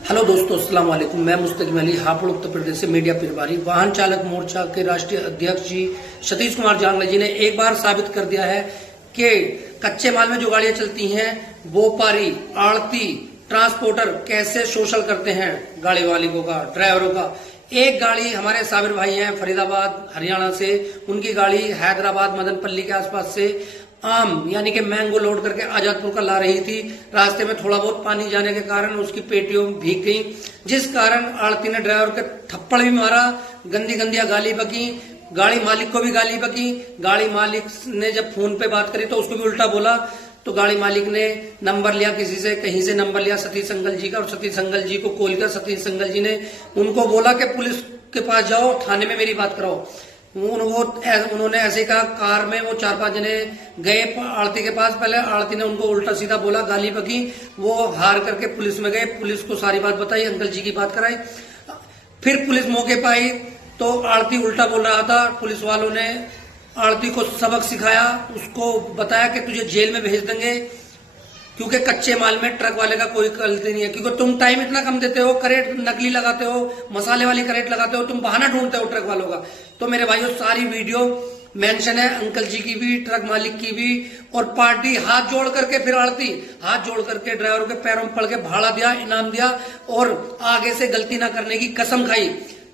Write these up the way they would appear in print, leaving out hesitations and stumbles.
Hello दोस्तों, अस्सलाम वालेकुम। मैं मुस्तकिम अली हापुड़ उत्तर प्रदेश से मीडिया प्रभारी वाहन चालक मोर्चा के राष्ट्रीय अध्यक्ष जी सतीश कुमार जांगला जी ने एक बार साबित कर दिया है कि कच्चे माल में जो गाड़ियां चलती हैं, व्यापारी, आड़ती, ट्रांसपोर्टर कैसे शोषण करते हैं गाड़ी मालिकों का, ड्राइवरों का। एक गाड़ी हमारे साबिर भाई हैं फरीदाबाद हरियाणा से, उनकी गाड़ी हैदराबाद मदनपल्ली के आसपास से आम यानी कि मैंगो लोड करके आजादपुर का ला रही थी। रास्ते में थोड़ा बहुत पानी जाने के कारण उसकी पेटियों भीग गई, जिस कारण आड़ती ने ड्राइवर के थप्पड़ भी मारा, गंदी गंदिया गाली बकी, गाड़ी मालिक को भी गाली बकी। गाड़ी मालिक ने जब फोन पे बात करी तो उसको भी उल्टा बोला, तो गाड़ी मालिक ने नंबर लिया किसी से, कहीं से नंबर लिया सतीश संगल जी का, और सतीश संगल जी को कॉल कर सतीश संगल जी ने उनको बोला कि पुलिस के पास जाओ, थाने में मेरी बात कराओ। उन्होंने ऐसे कहा, कार में वो 4-5 जने गए आड़ती के पास। पहले आड़ती ने उनको उल्टा सीधा बोला, गाली बकी। वो हार करके पुलिस में गए, पुलिस को सारी बात बताई, अंकल जी की बात कराई। फिर पुलिस मौके पर आई तो आड़ती उल्टा बोल रहा था। पुलिस वालों ने आड़ती को सबक सिखाया, उसको बताया कि तुझे जेल में भेज देंगे, क्योंकि कच्चे माल में ट्रक वाले का कोई गलती नहीं है, क्योंकि तुम टाइम इतना कम देते हो, करेट नकली लगाते हो, मसाले वाली करेट लगाते हो, तुम बहाना ढूंढते हो ट्रक वालों का। तो मेरे भाइयों, सारी वीडियो मेंशन है, अंकल जी की भी, ट्रक मालिक की भी। और पार्टी हाथ जोड़ करके, फिर आड़ती हाथ जोड़ करके ड्राइवर के पैरों में पड़ के भाड़ा दिया, इनाम दिया और आगे से गलती ना करने की कसम खाई।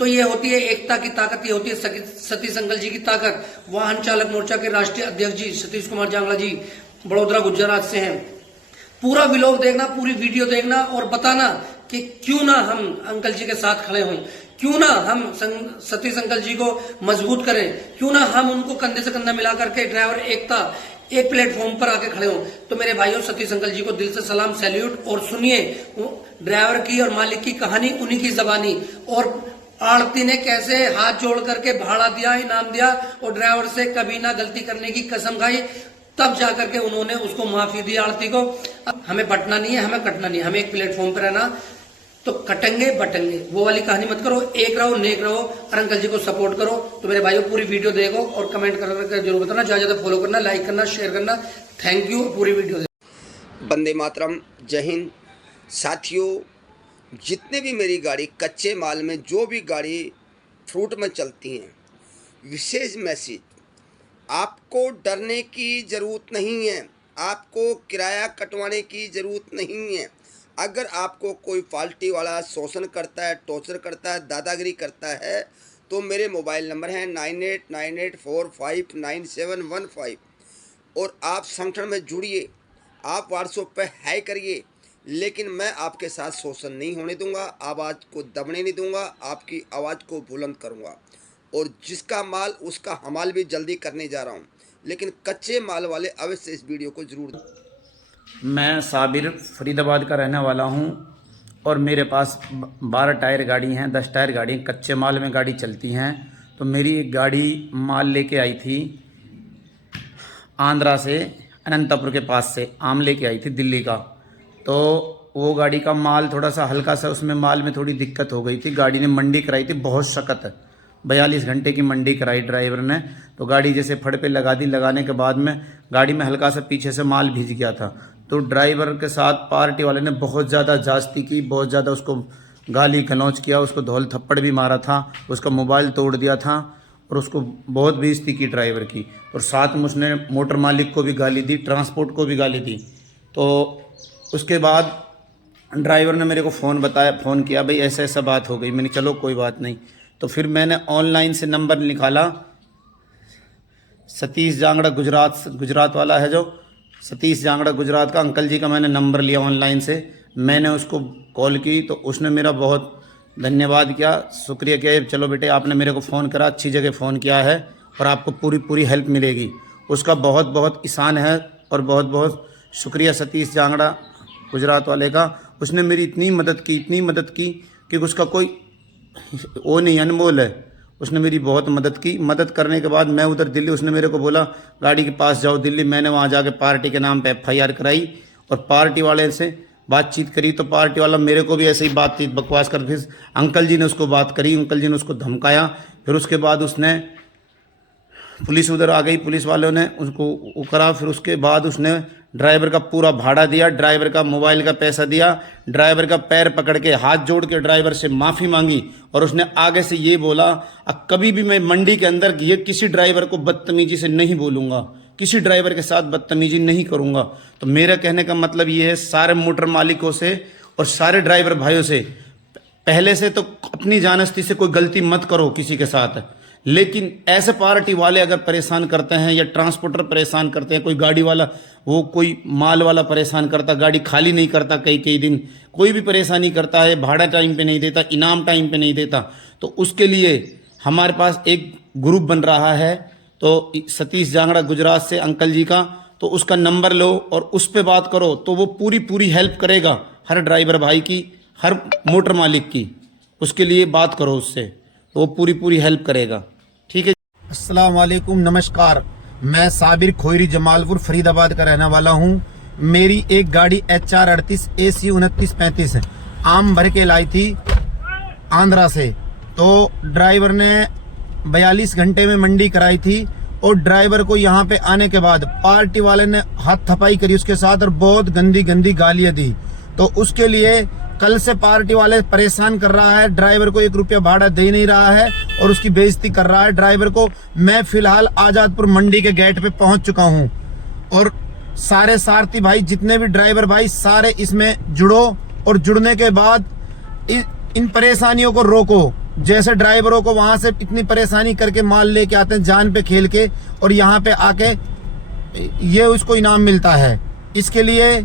तो ये होती है एकता की ताकत, ये होती है सतीश संगल जी की ताकत। वाहन चालक मोर्चा के राष्ट्रीय अध्यक्ष जी सतीश कुमार जांगला जी बड़ोदरा गुजरात से हैं। पूरा व्लॉग देखना, पूरी वीडियो देखना और बताना कि क्यों ना हम अंकल जी के साथ खड़े हों, क्यों ना हम सतीश अंकल जी को मजबूत करें, क्यों ना हम उनको कंधे से कंधा मिला करके ड्राइवर एकता एक प्लेटफॉर्म पर आके खड़े हों। तो मेरे भाइयों, सतीश अंकल जी को दिल से सलाम, सैल्यूट। और सुनिए ड्राइवर की और मालिक की कहानी, उन्हीं की जबानी। और आड़ती ने कैसे हाथ जोड़ करके भाड़ा दिया, इनाम दिया और ड्राइवर से कभी ना गलती करने की कसम खाई, तब जाकर के उन्होंने उसको माफी दी आड़ती को। अब हमें बटना नहीं है, हमें कटना नहीं है, हमें एक प्लेटफॉर्म पर रहना, तो कटेंगे बटेंगे, वो वाली कहानी मत करो। एक रहो, नेक रहो और अंकल जी को सपोर्ट करो। तो मेरे भाइयों, पूरी वीडियो देखो और कमेंट करके जरूर बताना, ज्यादा फॉलो करना, लाइक करना, शेयर करना। Thank you. पूरी वीडियो देखो। वंदे मातरम, जय हिंद। साथियों, जितने भी मेरी गाड़ी कच्चे माल में, जो भी गाड़ी फ्रूट में चलती हैं, विशेष मैसेज, आपको डरने की ज़रूरत नहीं है, आपको किराया कटवाने की ज़रूरत नहीं है। अगर आपको कोई फाल्टी वाला शोषण करता है, टॉर्चर करता है, दादागिरी करता है, तो मेरे मोबाइल नंबर हैं 9898459715 और आप संगठन में जुड़िए, आप व्हाट्सएप पे हाई करिए। लेकिन मैं आपके साथ शोषण नहीं होने दूंगा, आवाज़ को दबने नहीं दूंगा, आपकी आवाज़ को बुलंद करूंगा। और जिसका माल उसका हमाल भी जल्दी करने जा रहा हूं, लेकिन कच्चे माल वाले अवश्य इस वीडियो को जरूर। मैं साबिर फरीदाबाद का रहने वाला हूं और मेरे पास 12 टायर गाड़ी हैं, 10 टायर गाड़ी कच्चे माल में गाड़ी चलती हैं। तो मेरी एक गाड़ी माल लेके आई थी आंध्रा से, अनंतपुर के पास से आम लेके आई थी दिल्ली का। तो वो गाड़ी का माल थोड़ा सा हल्का सा, उसमें माल में थोड़ी दिक्कत हो गई थी। गाड़ी ने मंडी कराई थी, बहुत सख्त 42 घंटे की मंडी कराई ड्राइवर ने। तो गाड़ी जैसे फड़ पे लगा दी, लगाने के बाद में गाड़ी में हल्का सा पीछे से माल भिज गया था। तो ड्राइवर के साथ पार्टी वाले ने बहुत ज़्यादा जास्ती की, बहुत ज़्यादा उसको गाली गलौज किया, उसको धौल थप्पड़ भी मारा था, उसका मोबाइल तोड़ दिया था और उसको बहुत बेइज्जती की ड्राइवर की। और साथ में उसने मोटर मालिक को भी गाली दी, ट्रांसपोर्ट को भी गाली दी। तो उसके बाद ड्राइवर ने मेरे को फ़ोन किया, भाई ऐसा ऐसा बात हो गई। मैंने चलो कोई बात नहीं। तो फिर मैंने ऑनलाइन से नंबर निकाला, सतीश जांगड़ा गुजरात वाला है जो सतीश जांगड़ा गुजरात का अंकल जी का मैंने नंबर लिया ऑनलाइन से। मैंने उसको कॉल की तो उसने मेरा बहुत धन्यवाद किया, शुक्रिया किया, चलो बेटे आपने मेरे को फ़ोन करा, अच्छी जगह फ़ोन किया है और आपको पूरी हेल्प मिलेगी। उसका बहुत बहुत एहसान है और बहुत बहुत शुक्रिया सतीश जांगड़ा गुजरात वाले का। उसने मेरी इतनी मदद की कि उसका कोई वो नहीं, अनमोल है। उसने मेरी बहुत मदद की। मदद करने के बाद मैं उधर दिल्ली, उसने मेरे को बोला गाड़ी के पास जाओ दिल्ली। मैंने वहाँ जाके पार्टी के नाम पे FIR कराई और पार्टी वाले से बातचीत करी। तो पार्टी वाला मेरे को भी ऐसे ही बातचीत बकवास कर, फिर अंकल जी ने उसको बात करी, अंकल जी ने उसको धमकाया। फिर उसके बाद उसने पुलिस उधर आ गई, पुलिस वालों ने उसको करा। फिर उसके बाद उसने ड्राइवर का पूरा भाड़ा दिया, ड्राइवर का मोबाइल का पैसा दिया, ड्राइवर का पैर पकड़ के हाथ जोड़ के ड्राइवर से माफ़ी मांगी और उसने आगे से ये बोला अब कभी भी मैं मंडी के अंदर ये किसी ड्राइवर को बदतमीजी से नहीं बोलूँगा, किसी ड्राइवर के साथ बदतमीजी नहीं करूँगा। तो मेरा कहने का मतलब ये है सारे मोटर मालिकों से और सारे ड्राइवर भाइयों से, पहले से तो अपनी जानस्ती से कोई गलती मत करो किसी के साथ, लेकिन ऐसे पार्टी वाले अगर परेशान करते हैं या ट्रांसपोर्टर परेशान करते हैं, कोई गाड़ी वाला वो कोई माल वाला परेशान करता, गाड़ी खाली नहीं करता, कई कई दिन कोई भी परेशानी करता है, भाड़ा टाइम पे नहीं देता, इनाम टाइम पे नहीं देता, तो उसके लिए हमारे पास एक ग्रुप बन रहा है। तो सतीश जांगड़ा गुजरात से अंकल जी का, तो उसका नंबर लो और उस पर बात करो, तो वो पूरी हेल्प करेगा हर ड्राइवर भाई की, हर मोटर मालिक की। उसके लिए बात करो उससे, तो वो पूरी हेल्प करेगा। ठीक है। अस्सलाम वालेकुम, नमस्कार। मैं साबिर खोयरी जमालपुर फरीदाबाद का रहने वाला हूँ। मेरी एक गाड़ी HR 38 AC 2935 आम भर के लाई थी आंध्रा से। तो ड्राइवर ने 42 घंटे में मंडी कराई थी और ड्राइवर को यहाँ पे आने के बाद पार्टी वाले ने हाथ थपाई करी उसके साथ और बहुत गंदी गालियां दी। तो उसके लिए कल से पार्टी वाले परेशान कर रहा है, ड्राइवर को 1 रुपया भाड़ा दे नहीं रहा है और उसकी बेइज्जती कर रहा है ड्राइवर को। मैं फिलहाल आजादपुर मंडी के गेट पे पहुंच चुका हूं और सारे सारथी भाई जितने भी ड्राइवर भाई सारे इसमें जुड़ो और जुड़ने के बाद इन परेशानियों को रोको। जैसे ड्राइवरों को वहां से इतनी परेशानी करके माल लेके आते हैं जान पे खेल के और यहाँ पे आके ये उसको इनाम मिलता है। इसके लिए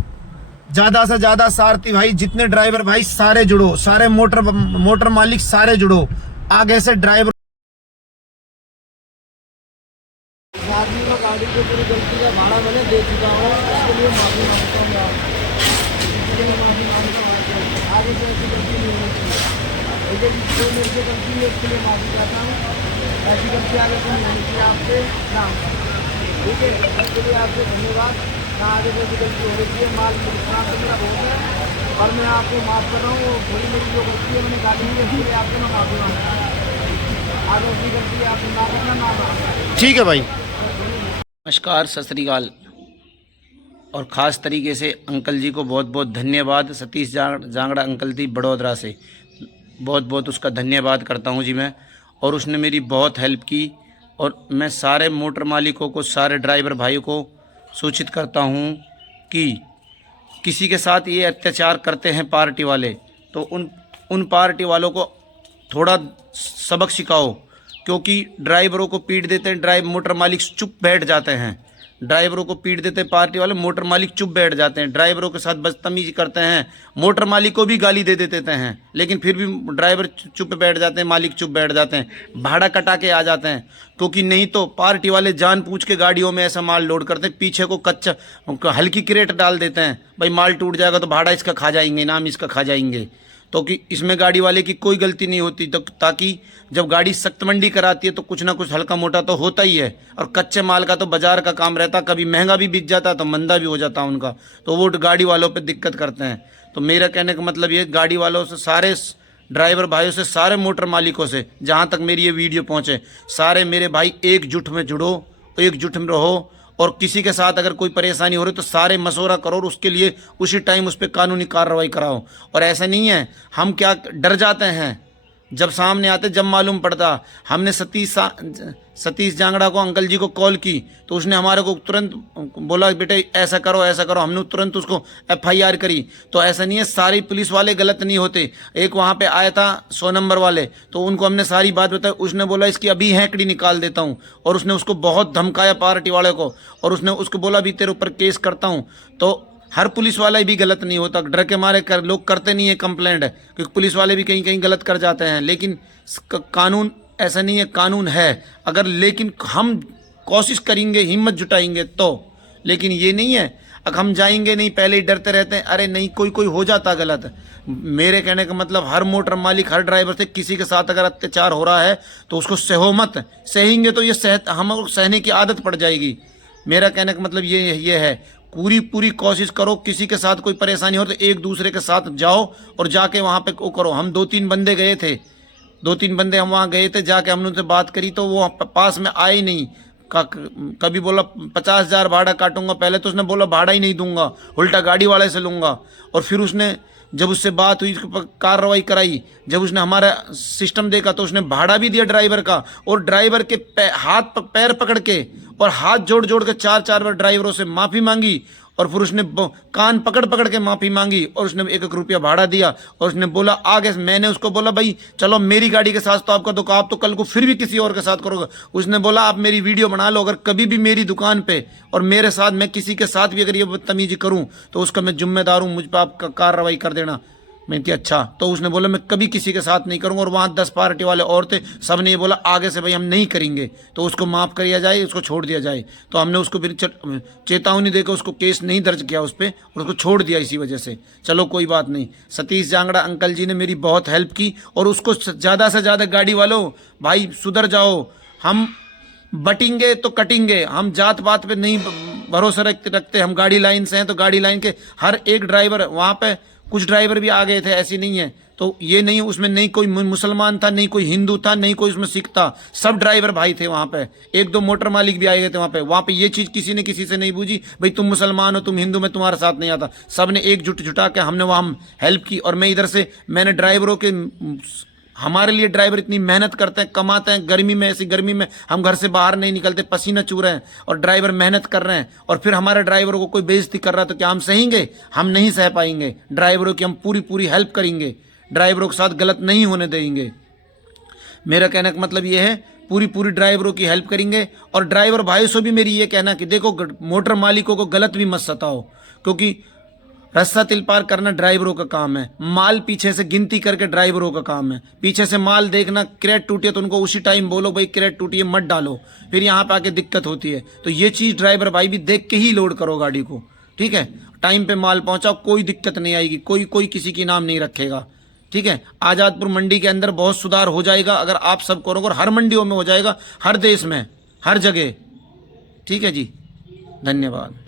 ज्यादा से ज्यादा सारथी भाई जितने ड्राइवर भाई सारे जुड़ो, सारे मोटर मालिक सारे जुड़ो। आगे से ड्राइवर आदमी को गाड़ी को पूरी गलती का भाड़ा मैंने दे चुका हूँ, इसके लिए माफी मांगता हूँ मैं इसके लिए माफी मांगता हूँ। आगे से ऐसी गलती नहीं होनी चाहिए, लेकिन जो मेरे से गलती है उसके लिए माफी चाहता हूँ। ऐसी गलती आगे से नहीं होनी चाहिए आपसे नाम, ठीक है। इसके लिए आपसे धन्यवाद। ना आगे से ऐसी गलती होनी चाहिए। माल नुकसान तो मेरा बहुत है और मैं आपको माफ़ कर रहा हूँ। वो थोड़ी मेरी जो गलती है मैंने गाड़ी ली, इसके लिए आपसे मैं माफी मांगता हूँ। आगे ऐसी गलती आपसे ना करना ना। ठीक है भाई। नमस्कार, सत श्री अकाल। और ख़ास तरीके से अंकल जी को बहुत धन्यवाद। सतीश जांगड़ा अंकल जी बड़ौदरा से बहुत उसका धन्यवाद करता हूं जी मैं। और उसने मेरी बहुत हेल्प की और मैं सारे मोटर मालिकों को, सारे ड्राइवर भाइयों को सूचित करता हूं कि किसी के साथ ये अत्याचार करते हैं पार्टी वाले, तो उन पार्टी वालों को थोड़ा सबक सिखाओ, क्योंकि ड्राइवरों को पीट देते हैं, मोटर मालिक चुप बैठ जाते हैं। ड्राइवरों को पीट देते हैं पार्टी वाले, मोटर मालिक चुप बैठ जाते हैं। ड्राइवरों के साथ बदतमीजी करते हैं, मोटर मालिक को भी गाली दे देते हैं, लेकिन फिर भी ड्राइवर चुप बैठ जाते हैं, मालिक चुप बैठ जाते हैं, भाड़ा कटा के आ जाते हैं। क्योंकि नहीं तो पार्टी वाले जानबूझ के गाड़ियों में ऐसा माल लोड करते हैं, पीछे को कच्चा हल्की क्रेट डाल देते हैं, भाई माल टूट जाएगा तो भाड़ा इसका खा जाएंगे, इनाम इसका खा जाएंगे। तो कि इसमें गाड़ी वाले की कोई गलती नहीं होती, तो ताकि जब गाड़ी सख्त मंडी कराती है तो कुछ ना कुछ हल्का मोटा तो होता ही है। और कच्चे माल का तो बाजार का काम रहता, कभी महंगा भी बिक जाता तो मंदा भी हो जाता उनका, तो वो गाड़ी वालों पे दिक्कत करते हैं। तो मेरा कहने का मतलब ये, गाड़ी वालों से, सारे ड्राइवर भाइयों से, सारे मोटर मालिकों से, जहाँ तक मेरी ये वीडियो पहुँचे, सारे मेरे भाई एकजुट में जुड़ो, एकजुट में रहो। और किसी के साथ अगर कोई परेशानी हो रही तो सारे मशवरा करो और उसके लिए उसी टाइम उस पर कानूनी कार्रवाई कराओ। और ऐसा नहीं है हम क्या डर जाते हैं जब सामने आते, जब मालूम पड़ता। हमने सतीश जांगड़ा को, अंकल जी को कॉल की तो उसने हमारे को तुरंत बोला बेटे ऐसा करो ऐसा करो, हमने तुरंत उसको FIR करी। तो ऐसा नहीं है, सारी पुलिस वाले गलत नहीं होते। एक वहाँ पे आया था 100 नंबर वाले, तो उनको हमने सारी बात बताई, उसने बोला इसकी अभी हैकड़ी निकाल देता हूँ, और उसने उसको बहुत धमकाया पार्टी वाले को, और उसने उसको बोला भी तेरे ऊपर केस करता हूँ। तो हर पुलिस वाला भी गलत नहीं होता, डर के मारे लोग करते नहीं है कंप्लेंट, क्योंकि पुलिस वाले भी कहीं गलत कर जाते हैं। लेकिन कानून ऐसा नहीं है, कानून है अगर, लेकिन हम कोशिश करेंगे, हिम्मत जुटाएंगे तो। लेकिन ये नहीं है अगर हम जाएंगे नहीं, पहले ही डरते रहते हैं, अरे नहीं कोई हो जाता गलत। मेरे कहने का मतलब हर मोटर मालिक, हर ड्राइवर से किसी के साथ अगर अत्याचार हो रहा है तो उसको सहो मत, सहेंगे तो ये हम सहने की आदत पड़ जाएगी। मेरा कहने का मतलब ये है, पूरी कोशिश करो, किसी के साथ कोई परेशानी हो तो एक दूसरे के साथ जाओ और जाके वहाँ पे वो करो। हम 2-3 बंदे गए थे, 2-3 बंदे हम वहाँ गए थे, जाके हमने उनसे बात करी तो वो पास में आए नहीं, कभी बोला 50,000 भाड़ा काटूंगा, पहले तो उसने बोला भाड़ा ही नहीं दूंगा, उल्टा गाड़ी वाले से लूंगा। और फिर उसने जब उससे बात हुई, कार्रवाई कराई, जब उसने हमारा सिस्टम देखा तो उसने भाड़ा भी दिया ड्राइवर का, और ड्राइवर के हाथ पैर पकड़ के और हाथ जोड़ जोड़ के 4 बार ड्राइवरों से माफ़ी मांगी, और फिर उसने कान पकड़ पकड़ के माफ़ी मांगी, और उसने 1-1 रुपया भाड़ा दिया। और उसने बोला आगे, मैंने उसको बोला भाई चलो मेरी गाड़ी के साथ तो आपका दुकान, आप तो कल को फिर भी किसी और के साथ करोगे। उसने बोला आप मेरी वीडियो बना लो, अगर कभी भी मेरी दुकान पे और मेरे साथ मैं किसी के साथ भी अगर ये बदतमीजी करूं तो उसका मैं जिम्मेदार हूं, मुझ पर आप कार्रवाई कर देना। मैंने कहा अच्छा। तो उसने बोला मैं कभी किसी के साथ नहीं करूंगा, और वहाँ 10 पार्टी वाले और थे, सब ने ये बोला आगे से भाई हम नहीं करेंगे, तो उसको माफ़ कर दिया जाए, उसको छोड़ दिया जाए। तो हमने उसको फिर चेतावनी देकर उसको केस नहीं दर्ज किया उस पर, और उसको छोड़ दिया इसी वजह से। चलो कोई बात नहीं। सतीश जांगड़ा अंकल जी ने मेरी बहुत हेल्प की, और उसको ज़्यादा से ज़्यादा गाड़ी वालों भाई सुधर जाओ, हम बटेंगे तो कटेंगे, हम जात पात पे नहीं भरोसा रखते, हम गाड़ी लाइन से हैं, तो गाड़ी लाइन के हर एक ड्राइवर, वहाँ पे कुछ ड्राइवर भी आ गए थे, ऐसी नहीं है, तो ये नहीं उसमें नहीं कोई मुसलमान था, नहीं कोई हिंदू था, नहीं कोई उसमें सिख था, सब ड्राइवर भाई थे वहाँ पे। 1-2 मोटर मालिक भी आए गए थे वहाँ पे ये चीज़ किसी ने किसी से नहीं पूछी भाई तुम मुसलमान हो, तुम हिंदू, मैं तुम्हारे साथ नहीं आता। सब ने एकजुट जुटा के हमने वहाँ हेल्प की। और मैं इधर से मैंने ड्राइवरों के, हमारे लिए ड्राइवर इतनी मेहनत करते हैं, कमाते हैं, गर्मी में, ऐसी गर्मी में हम घर से बाहर नहीं निकलते, पसीना चू रहे हैं, और ड्राइवर मेहनत कर रहे हैं, और फिर हमारे ड्राइवरों को कोई बेइज्जती कर रहा है तो क्या हम सहेंगे? हम नहीं सह पाएंगे। ड्राइवरों की हम पूरी हेल्प करेंगे, ड्राइवरों के साथ गलत नहीं होने देंगे। मेरा कहने का मतलब ये है पूरी ड्राइवरों की हेल्प करेंगे। और ड्राइवर भाई से भी मेरी ये कहना कि देखो मोटर मालिकों को गलत भी मत सताओ, क्योंकि रास्ता तिल पार करना ड्राइवरों का काम है, माल पीछे से गिनती करके ड्राइवरों का काम है। पीछे से माल देखना, क्रेट टूटी है तो उनको उसी टाइम बोलो भाई क्रेट टूटी है मत डालो, फिर यहाँ पे आके दिक्कत होती है। तो ये चीज़ ड्राइवर भाई भी देख के ही लोड करो गाड़ी को, ठीक है? टाइम पे माल पहुँचाओ, कोई दिक्कत नहीं आएगी, कोई किसी की नाम नहीं रखेगा, ठीक है? आज़ादपुर मंडी के अंदर बहुत सुधार हो जाएगा अगर आप सब करोगे, और हर मंडियों में हो जाएगा, हर देश में, हर जगह, ठीक है जी। धन्यवाद।